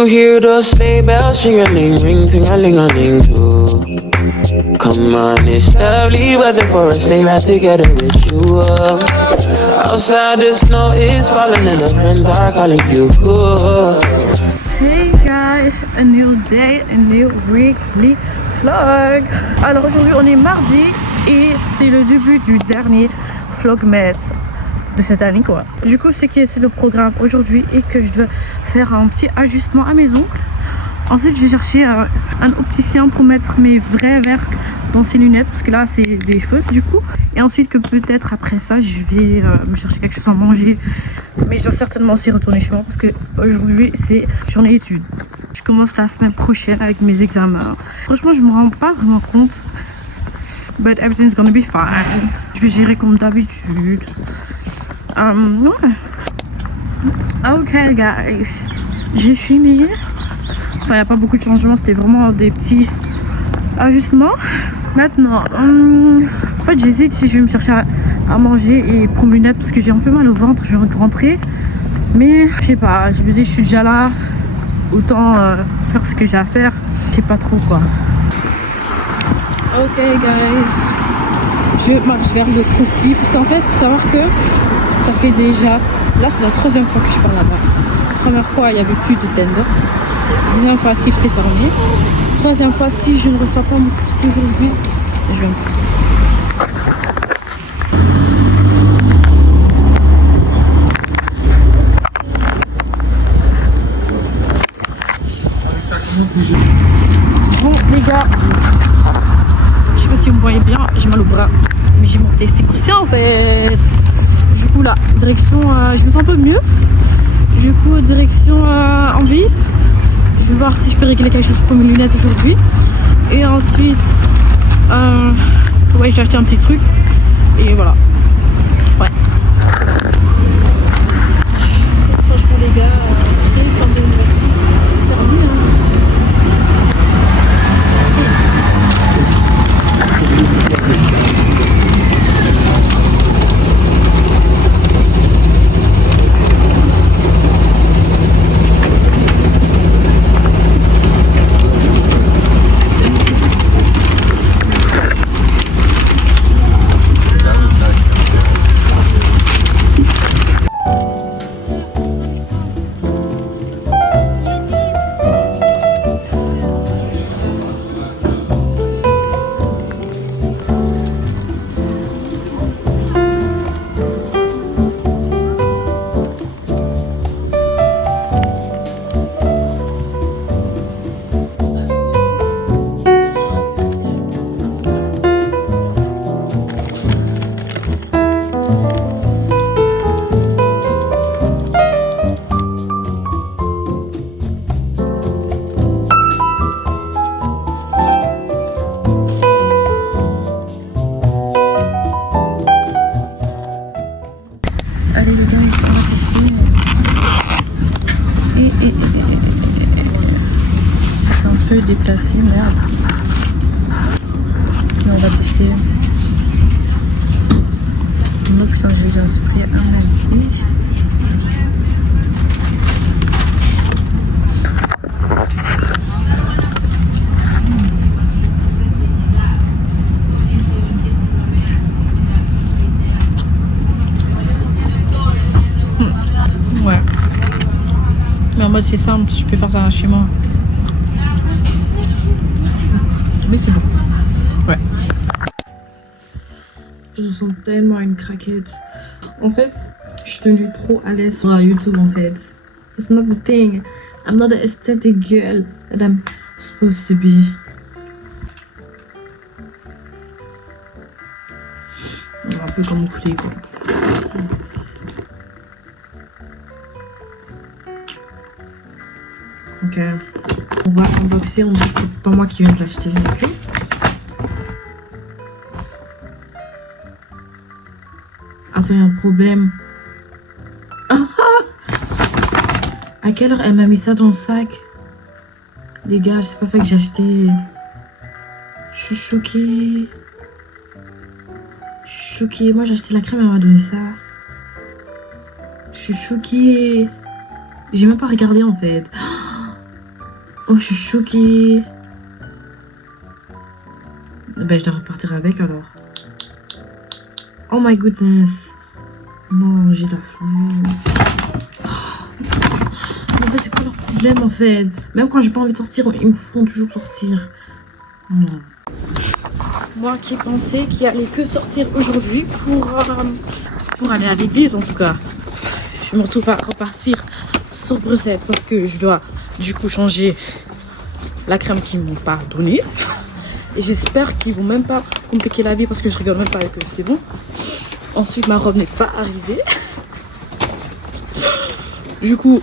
You hear those sleigh bells ring-a-ling, ring, ting-a-ling-a-ling too. Come on, it's lovely weather for a sleigh ride together with you. Outside the snow is falling and the friends are calling you. Hey guys, a new day, a new weekly vlog. Alors aujourd'hui on est mardi et c'est le début du dernier vlogmas de cette année quoi. Du coup c'est le programme aujourd'hui et que je dois faire un petit ajustement à mes ongles. Ensuite je vais chercher un opticien pour mettre mes vrais verres dans ses lunettes parce que là c'est des fausses du coup. Et ensuite que peut-être après ça je vais me chercher quelque chose à manger. Mais je dois certainement aussi retourner chez moi parce que aujourd'hui c'est journée études. Je commence la semaine prochaine avec mes examens. Franchement je me rends pas vraiment compte. But everything's gonna be fine. Je vais gérer comme d'habitude. Ouais. Ok guys. J'ai fini. Enfin il n'y a pas beaucoup de changements, c'était vraiment des petits ajustements. Maintenant, en fait j'hésite si je vais me chercher à manger et prendre mes lunettes parce que j'ai un peu mal au ventre, je vais rentrer. Mais je sais pas, je me dis je suis déjà là, autant faire ce que j'ai à faire. Je sais pas trop quoi. Ok guys, je marche vers le Krusty parce qu'en fait il faut savoir que ça fait déjà, là c'est la troisième fois que je pars là-bas. Première fois il n'y avait plus de tenders. Deuxième fois Skip était fermé. Troisième fois si je ne reçois pas mon Krusty aujourd'hui, je vais me prendre. Bon les gars, je sais pas si vous me voyez bien, j'ai mal au bras, mais j'ai mon testé Krusty en fait. Du coup là, direction, je me sens un peu mieux. Du coup direction Envie. Je vais voir si je peux régler quelque chose pour mes lunettes aujourd'hui. Et ensuite, ouais j'ai acheté un petit truc. Et voilà. Ouais. Franchement les gars, comme des notices, c'est super bien. Allez les gars, ici on va tester. Ça c'est un peu déplacé, merde. Mais on va tester. Moi putain j'ai déjà pris un même. Ouais. Mais en mode c'est simple, je peux faire ça chez moi. Mais c'est bon. Ouais. Je sens tellement une craquette. En fait, je suis devenue trop à l'aise sur YouTube en fait. It's not the thing. I'm not the aesthetic girl that I'm supposed to be. Un peu comme couler quoi. Donc on va unboxer, on dit que c'est pas moi qui viens de l'acheter, ok? Attends, il y a un problème. À quelle heure elle m'a mis ça dans le sac? Les gars, c'est pas ça que j'ai acheté. Je suis choquée. Je suis choquée. Moi j'ai acheté la crème, elle m'a donné ça. Je suis choquée. J'ai même pas regardé en fait. Oh, je suis choquée. Ben, je dois repartir avec alors. Oh my goodness. Non, j'ai de la flemme. Oh. En fait, c'est quoi leur problème en fait? Même quand j'ai pas envie de sortir, ils me font toujours sortir. Non. Moi qui pensais qu'il allait que sortir aujourd'hui pour aller à l'église en tout cas. Je me retrouve à repartir sur Bruxelles parce que je dois du coup changer la crème qu'ils m'ont pas donnée. Et j'espère qu'ils vont même pas compliquer la vie parce que je rigole même pas avec eux, c'est bon. Ensuite, ma robe n'est pas arrivée. Du coup,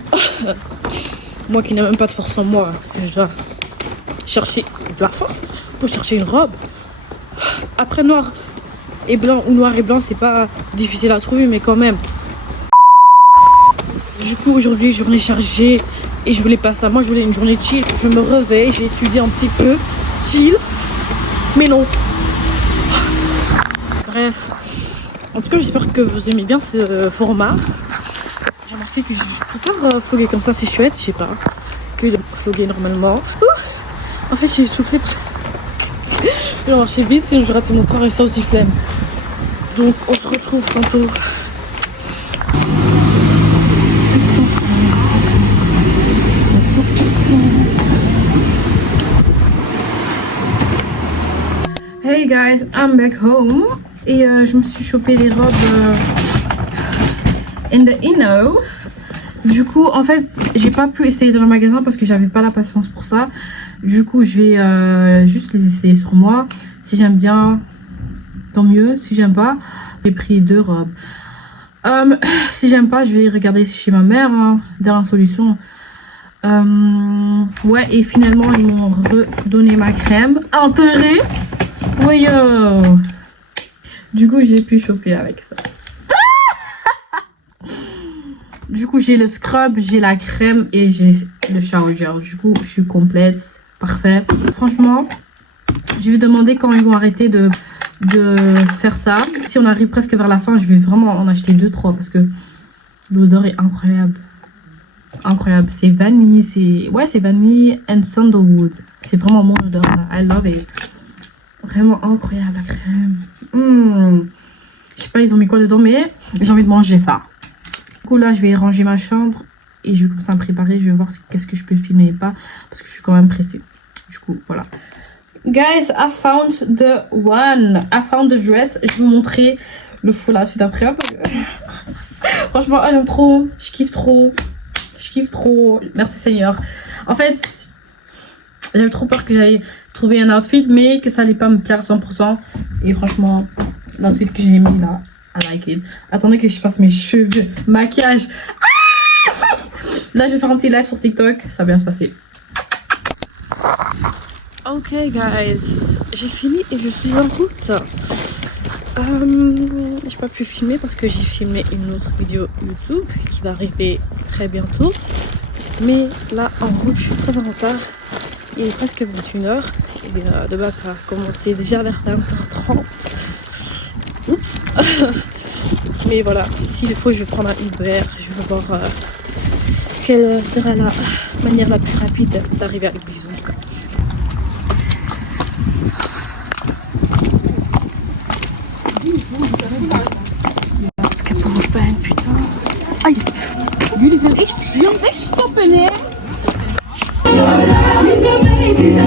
moi qui n'ai même pas de force en moi, je dois chercher de la force pour chercher une robe. Après noir et blanc ou noir et blanc, c'est pas difficile à trouver, mais quand même. Du coup, aujourd'hui, journée chargée et je voulais pas ça. Moi, je voulais une journée chill. Je me réveille, j'ai étudié un petit peu, chill, mais non. Bref, en tout cas, j'espère que vous aimez bien ce format. J'ai remarqué que je préfère vlogger comme ça, c'est chouette, je sais pas, que de vlogger normalement. En fait, j'ai soufflé parce que je vais marcher vite, sinon je rate mon train et ça aussi flemme. Donc, on se retrouve tantôt. Hey guys, I'm back home. Et je me suis chopé les robes in the Inno. Du coup, en fait, j'ai pas pu essayer dans le magasin parce que j'avais pas la patience pour ça. Du coup, je vais juste les essayer sur moi. Si j'aime bien, tant mieux. Si j'aime pas, j'ai pris 2 robes. Si j'aime pas, je vais regarder chez ma mère. Hein, dernière solution. Ouais, et finalement, ils m'ont redonné ma crème enterrée. Oui, du coup, j'ai pu choper avec ça. Du coup, j'ai le scrub, j'ai la crème et j'ai le shower gel. Du coup, je suis complète. Parfait. Franchement, je vais demander quand ils vont arrêter de faire ça. Si on arrive presque vers la fin, je vais vraiment en acheter 2-3 parce que l'odeur est incroyable. Incroyable. C'est vanille, c'est vanille and sandalwood. C'est vraiment mon odeur. I love it. Vraiment incroyable la crème. Je sais pas ils ont mis quoi dedans, mais j'ai envie de manger ça. Du coup là je vais ranger ma chambre et je vais commencer à me préparer. Je vais voir qu'est-ce que je peux filmer et pas parce que je suis quand même pressée. Du coup voilà. Guys, I found the one. I found the dress. Je vais vous montrer le faux là suite après. Franchement j'aime trop. Je kiffe trop. Je kiffe trop. Merci Seigneur. En fait j'avais trop peur que j'allais trouver un outfit mais que ça allait pas me plaire à 100%. Et franchement l'outfit que j'ai mis là, I like it. Attendez que je fasse mes cheveux, maquillage. Là je vais faire un petit live sur TikTok, ça va bien se passer. Ok guys, j'ai fini et je suis en route. J'ai pas pu filmer parce que j'ai filmé une autre vidéo YouTube qui va arriver très bientôt. Mais là en route je suis très en retard. Il est presque 21h et de base ça a commencé déjà vers 20h30. Oups. Mais voilà, s'il faut je vais prendre un Uber. Je vais voir quelle sera la manière la plus rapide d'arriver à l'église en tout cas. Kapotpijn, putain. Ai, jullie zijn echt veel wegstoppen, hè? L'année 2026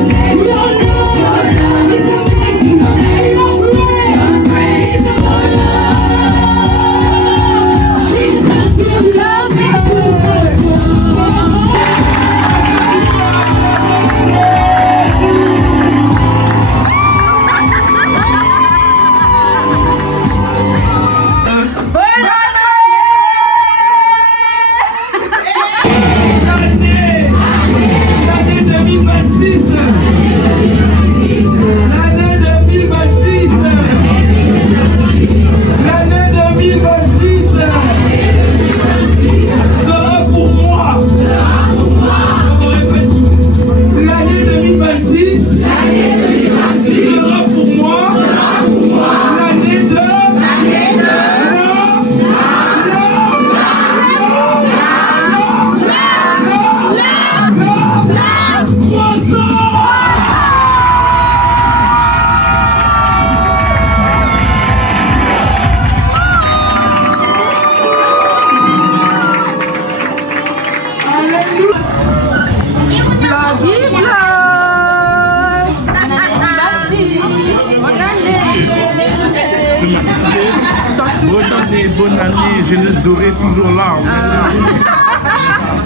bonne année, jeunesse dorée, toujours là.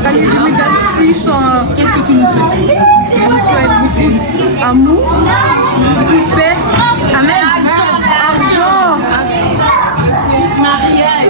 L'année 2026, qu'est-ce que tu nous souhaites? Je nous souhaite beaucoup d'amour, beaucoup de paix, argent, mariage.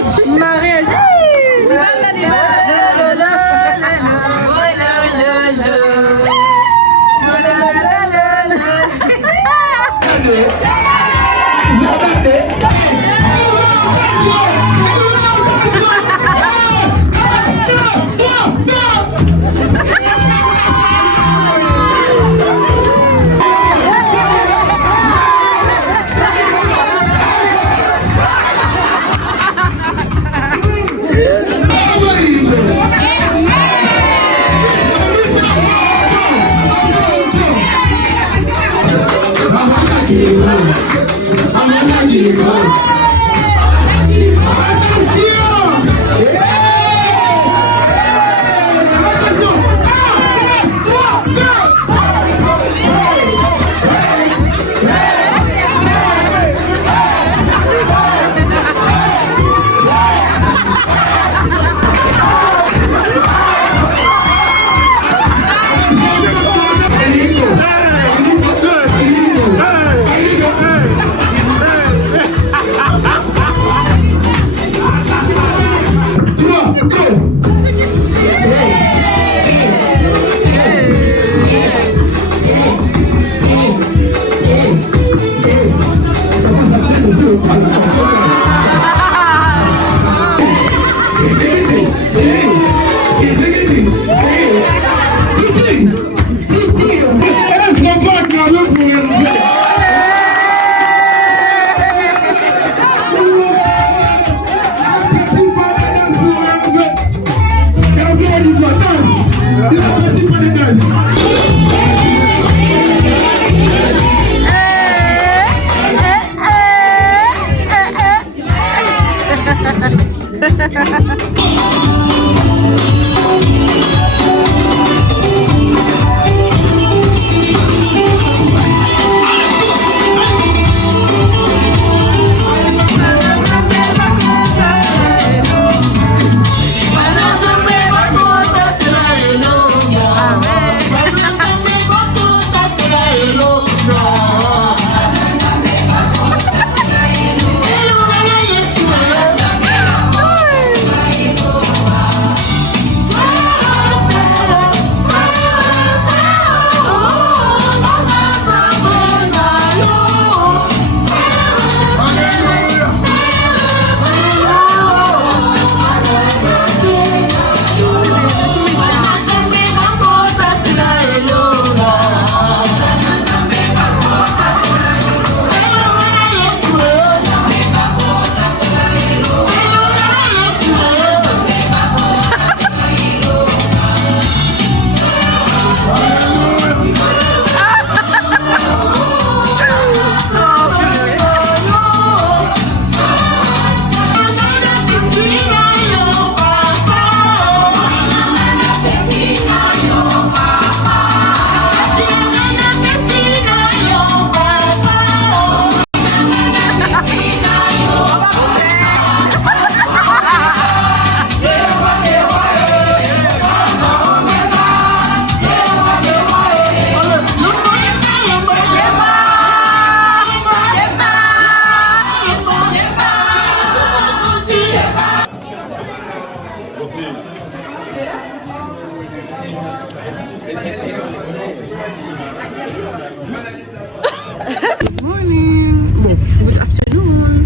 Morning. Bon, good afternoon.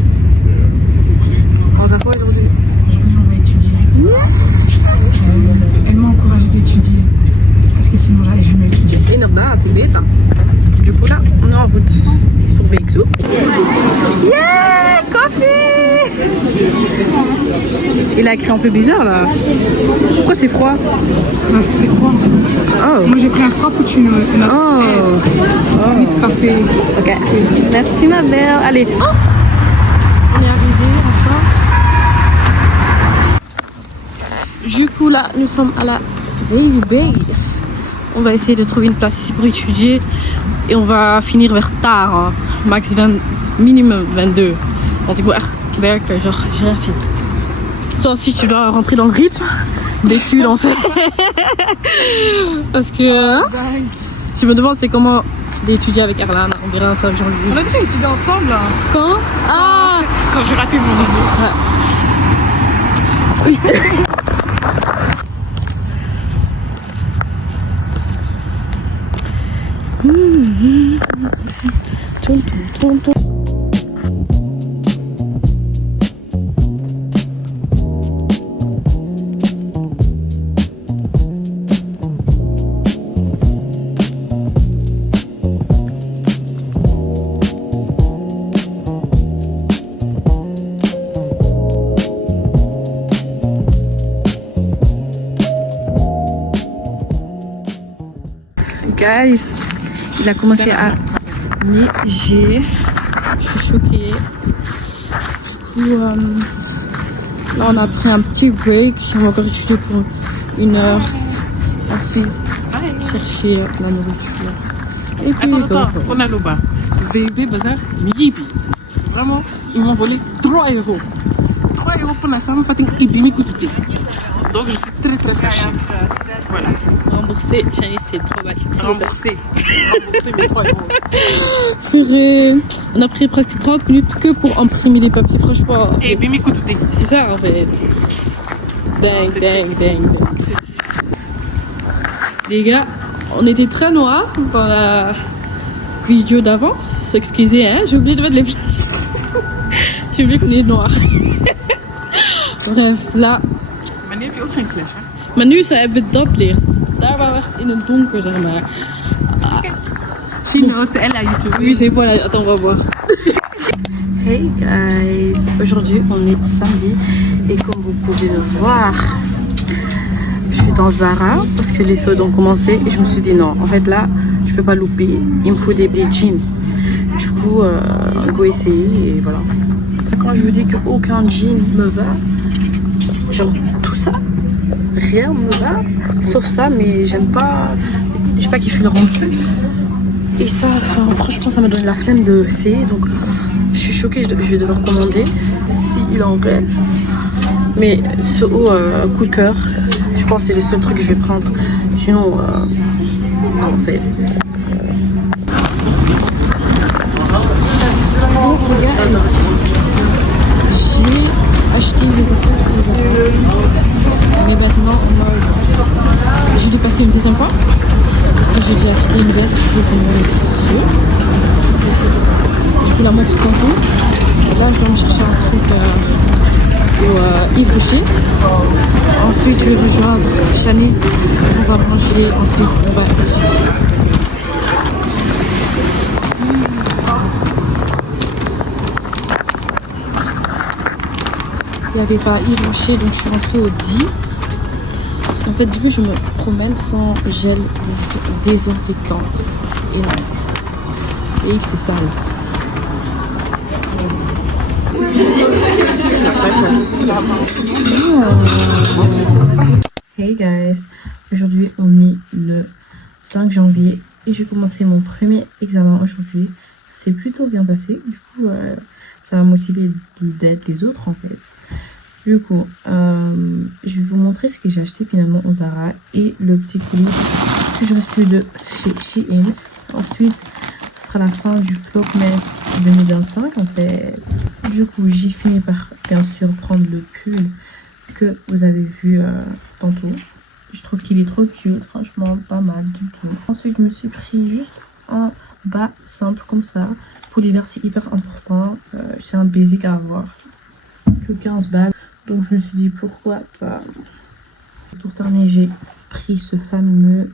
On va quoi aujourd'hui? Aujourd'hui, on va étudier. Elle m'a encouragée d'étudier. Parce que sinon, j'allais jamais étudier. Inderdaad, beter. Du coup là, on est en route pour Beekzoek. Yeah, coffee. Il a écrit un peu bizarre là. Pourquoi c'est froid? Non, c'est quoi? Oh. Moi, j'ai pris un frappuccino. Un Oh. S. Café. Ok. Merci ma belle. Allez. Oh. On est arrivé, enfin. Du coup là, nous sommes à la VUB. On va essayer de trouver une place ici pour étudier. Et on va finir vers tard. Hein. Max 20, minimum 22. Want ik wil echt werken, genre, j'ai rien fini. Toi aussi, tu dois rentrer dans le rythme d'études en fait. Parce que je me demande c'est comment d'étudier avec Arlan. On verra ça aujourd'hui. On a déjà étudié ensemble. Quand? Ah, Quand j'ai raté mon année. oui. Guys, il a commencé à neiger. Je suis choquée. Du coup, là, on a pris un petit break. On va encore étudier pour 1 heure. Ensuite, chercher la nourriture. Et puis, Attends, on a le bas. VB Bazar, Miyibi. Vraiment, ils m'ont volé 3 euros. 3 euros pour la salle, Fatin Ibimi Koutouté. Donc je suis très très fâchée. Voilà. remboursé. Janice, c'est 3 balles. Remboursé. Remboursé mes 3 euros. Purée. On a pris presque 30 minutes que pour imprimer les papiers, franchement. Et Bimi Koutouté. C'est ça en fait. Dang, dang, dang. Les gars, on était très noirs dans la vidéo d'avant. Excusez, hein, j'ai oublié de mettre les flashs. J'ai oublié qu'on est noirs. Bref, là. Manu heb je ook geen fles, hè? Maar nu hebben we dat licht. Daar waren we echt in het donker, zeg maar. Sinon, c'est elle à YouTube. Oui, c'est voilà. Attends, on va voir. Hey guys, aujourd'hui on est samedi et comme vous pouvez le voir, je suis dans Zara parce que les soldes ont commencé et je me suis dit non, en fait là je peux pas louper, il me faut des jeans. Du coup, go essayer et voilà. Quand je vous dis qu'aucun jean me va, genre tout ça, rien me va, sauf ça, mais j'aime pas, j'ai pas kiffé le rendu. Et ça, enfin, franchement, ça m'a donné la flemme de essayer, donc je suis choquée, je vais devoir commander s'il en reste. Mais ce haut coup de cœur, je pense que c'est le seul truc que je vais prendre. Sinon, non, en fait. Donc, regarde ici. J'ai acheté des affaires. Mais maintenant, j'ai dû passer une deuxième fois. Parce que j'ai dû acheter une veste pour mon monsieur. Je fais la moitié tantôt. Là, je dois me chercher un truc au Yves Rocher. Ensuite, je vais rejoindre Janice. On va manger. Ensuite, on va étudier. Il n'y avait pas Yves Rocher, donc je suis rentrée au 10. Parce qu'en fait, du coup, je me promène sans gel désinfectant. Et non. Et que c'est sale. Hey guys, aujourd'hui on est le 5 janvier et j'ai commencé mon premier examen aujourd'hui. C'est plutôt bien passé, du coup ça m'a motivé d'être les autres en fait. Du coup, je vais vous montrer ce que j'ai acheté finalement au Zara et le petit colis que j'ai reçu de chez Shein. Ensuite, ce sera la fin du Vlogmas 2025 en fait. Du coup, j'ai fini par bien sûr prendre le pull que vous avez vu tantôt. Je trouve qu'il est trop cute, franchement pas mal du tout. Ensuite, je me suis pris juste un bas simple comme ça. Pour l'hiver, c'est hyper important. C'est un basic à avoir. Que 15 balles. Donc je me suis dit pourquoi pas. Pour terminer, j'ai pris ce fameux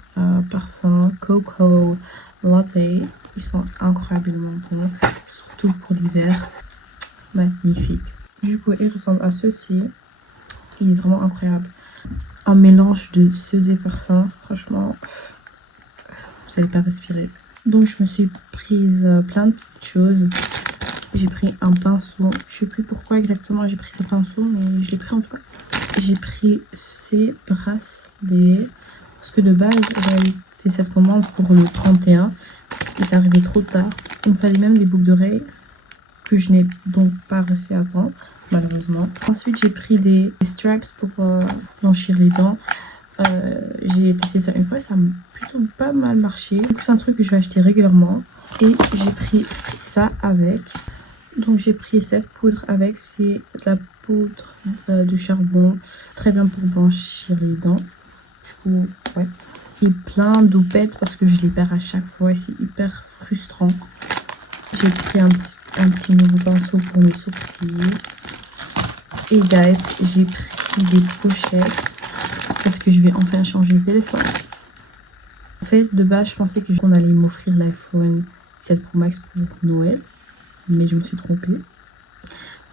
parfum Cocoa Latte. Ils sont incroyablement bons, surtout pour l'hiver. Magnifique. Du coup, il ressemble à ceci. Il est vraiment incroyable. Un mélange de ces deux parfums. Franchement, vous n'allez pas respirer. Donc je me suis prise plein de petites choses. J'ai pris un pinceau. Je sais plus pourquoi exactement j'ai pris ce pinceau, mais je l'ai pris en tout cas. J'ai pris ces bracelets. Parce que de base, j'avais fait cette commande pour le 31. Et ça arrivait trop tard. Il me fallait même des boucles d'oreilles que je n'ai donc pas réussi à prendre. malheureusement. Ensuite, j'ai pris des straps pour blanchir les dents. J'ai testé ça une fois et ça a plutôt pas mal marché. Du coup, c'est un truc que je vais acheter régulièrement. Et j'ai pris ça avec. Donc, j'ai pris cette poudre avec. C'est de la poudre de charbon. Très bien pour blanchir les dents. Du coup, ouais. Et plein d'oupettes parce que je les perds à chaque fois et c'est hyper frustrant. J'ai pris un petit nouveau pinceau pour mes sourcils. Et guys, j'ai pris des pochettes parce que je vais enfin changer de téléphone. En fait, de base, je pensais qu'on allait m'offrir l'iPhone 7 Pro Max pour Noël. Mais je me suis trompée.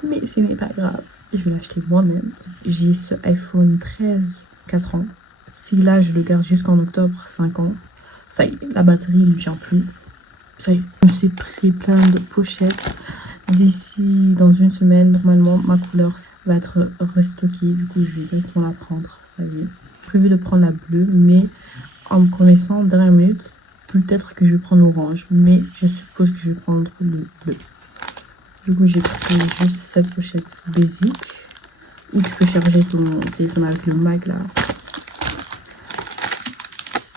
Mais ce n'est pas grave. Je vais l'acheter moi-même. J'ai ce iPhone 13, 4 ans. Si là, je le garde jusqu'en octobre, 5 ans. Ça y est, la batterie ne tient plus. Ça y est, je me suis pris plein de pochettes. D'ici, dans une semaine, normalement, ma couleur va être restockée. Du coup, je vais directement la prendre. Ça y est. J'ai prévu de prendre la bleue, mais en me connaissant, en dernière minute, peut-être que je vais prendre l'orange. Mais je suppose que je vais prendre le bleu. Du coup, j'ai pris juste cette pochette basique où tu peux charger ton téléphone avec le mag là.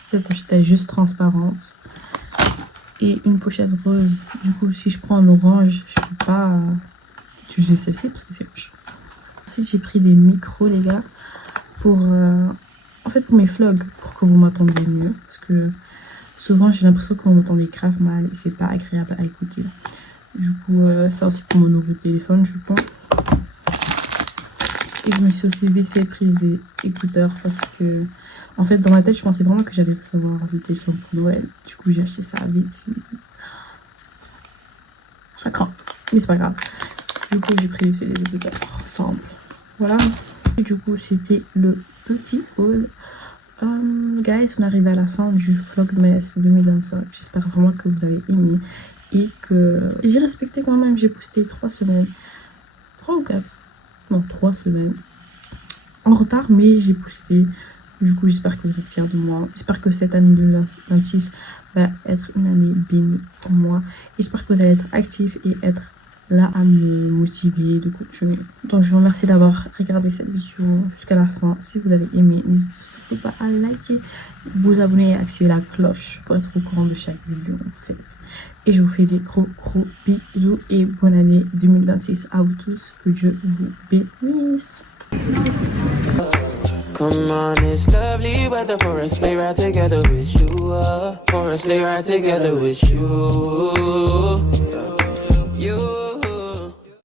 Cette pochette elle est juste transparente. Et une pochette rose. Du coup, si je prends l'orange, je peux pas utiliser celle-ci parce que c'est moche. Ensuite, j'ai pris des micros, les gars, pour en fait pour mes vlogs, pour que vous m'entendiez mieux. Parce que souvent, j'ai l'impression que vous m'entendez grave mal et c'est pas agréable à écouter. Du coup, ça aussi pour mon nouveau téléphone, je pense. Et je me suis aussi vite fait prise des écouteurs parce que, en fait, dans ma tête, je pensais vraiment que j'allais recevoir le téléphone pour Noël. Du coup, j'ai acheté ça vite. Ça craint, mais c'est pas grave. Du coup, j'ai pris vite fait les écouteurs ensemble. Voilà. Et du coup, c'était le petit haul. Guys, on arrive à la fin du Vlogmas 2025. J'espère vraiment que vous avez aimé. Et que j'ai respecté quand même. J'ai posté 3 semaines. 3 ou 4 non, 3 semaines en retard, mais j'ai posté. Du coup, j'espère que vous êtes fiers de moi. J'espère que cette année 2026 va être une année bénie pour moi. J'espère que vous allez être actifs et être là à me motiver de continuer. Donc, je vous remercie d'avoir regardé cette vidéo jusqu'à la fin. Si vous avez aimé, n'hésitez surtout pas à liker, vous abonner et activer la cloche pour être au courant de chaque vidéo en fait. Et je vous fais des gros bisous et bonne année 2026 à vous tous. Que Dieu vous bénisse. Come on, it's lovely weather for us, lay right together with you. For us, lay right together with you.